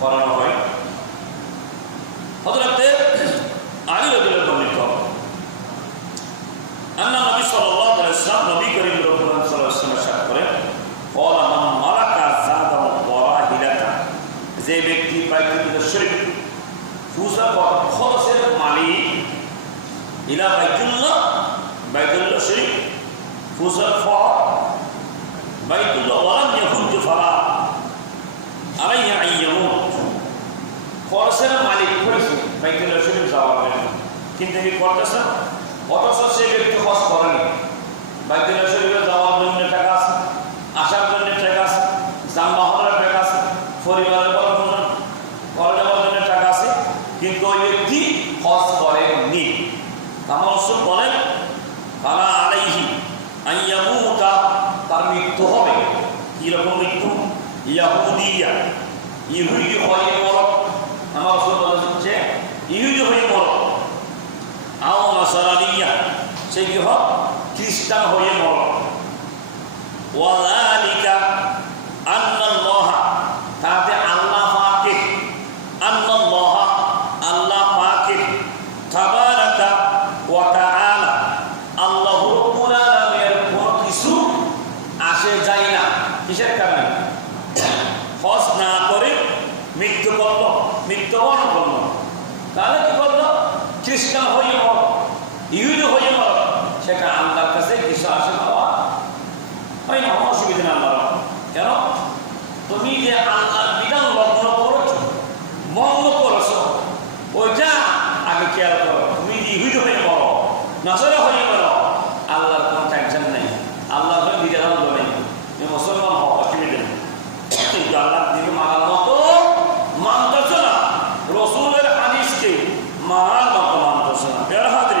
করানো হয় হজরতে আলী রবিল বর্ণিত আল্লাহ নবী সাল্লাল্লাহু আলাইহি ওয়াসাল্লাম নবী করিম রব্বুল সাল্লাল্লাহু আলাইহি ওয়াসাল্লাম করেন ক্বালা মান মালাকা যাদান ওয়া রাহিলাতা যে ব্যক্তি বাইতুল শরীফ পূজা করে ইলা বাইতুল্লাহ বাইতুল্লাহ শরীফ ফুসার ফর বাইতুল্লাহ ওয়ালাম ইয়াহুজ ফালা আলাইহি আইয়ামুত খরচের মালিক করেছে বাইতুল্লাহ শরীফ যাওয়ার জন্য। কিন্তু কি করতেছে অথচ সে ব্যক্তি খরচ করেনি। বাইতুল্লাহ শরীফে যাওয়ার জন্য টাকা আছে, আসার জন্য টাকা আছে, যানবাহনের টাকা আছে, পরিবারের বর্ধন ঘর যাওয়ার জন্য টাকা আছে কিন্তু ওই ব্যক্তি খরচ করেননি আমার রসুল বলেন তারা আলাইহি আইয়ামুতা তার মৃত্যু হবে কীরকম মৃত্যু ইয়াহুদিয়া। ইহুদি হয়ে মরক। আমার রসুল কথা যে, ইহুদি হয়ে মরক। আও নাসারানিয়া, সে কি হোক খ্রিস্টান হয়ে মরক। ওয়ালালিকা কিসের কারণে? হজ না করে মৃত্যু করল মৃত্যুবরণ করল। তাহলে কি করল? খ্রিস্টান হয়ে মর ইহুদি হয়ে মর সেটা আল্লাহর কাছে কিছু আসে পাওয়া হয় না অসুবিধা নেই আল্লাহর। কেন? তুমি যে আল্লাহর বিধান লগ্ন করেছ ভঙ্গ করেছ, ওইটা আগে খেয়াল করো। তুমি ইহুদি হয়ে মরো, নাসরে হয়ে মরো আল্লাহর কোনো টেনশন নেই আল্লাহর কোনো বিধান নেই তুমি মুসলমান হও অসুবিধা নেই কিন্তু আল্লাহ দিকে মানার মতো মানতেছ না রসুলের হাদিসকে মানার মতো মানতেছ না বের হাজির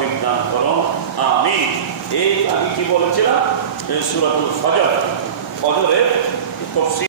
তৌফিক দান করো আমি এই আমি কি বলছিলাম? সুরাতুল ফজর। ফজরের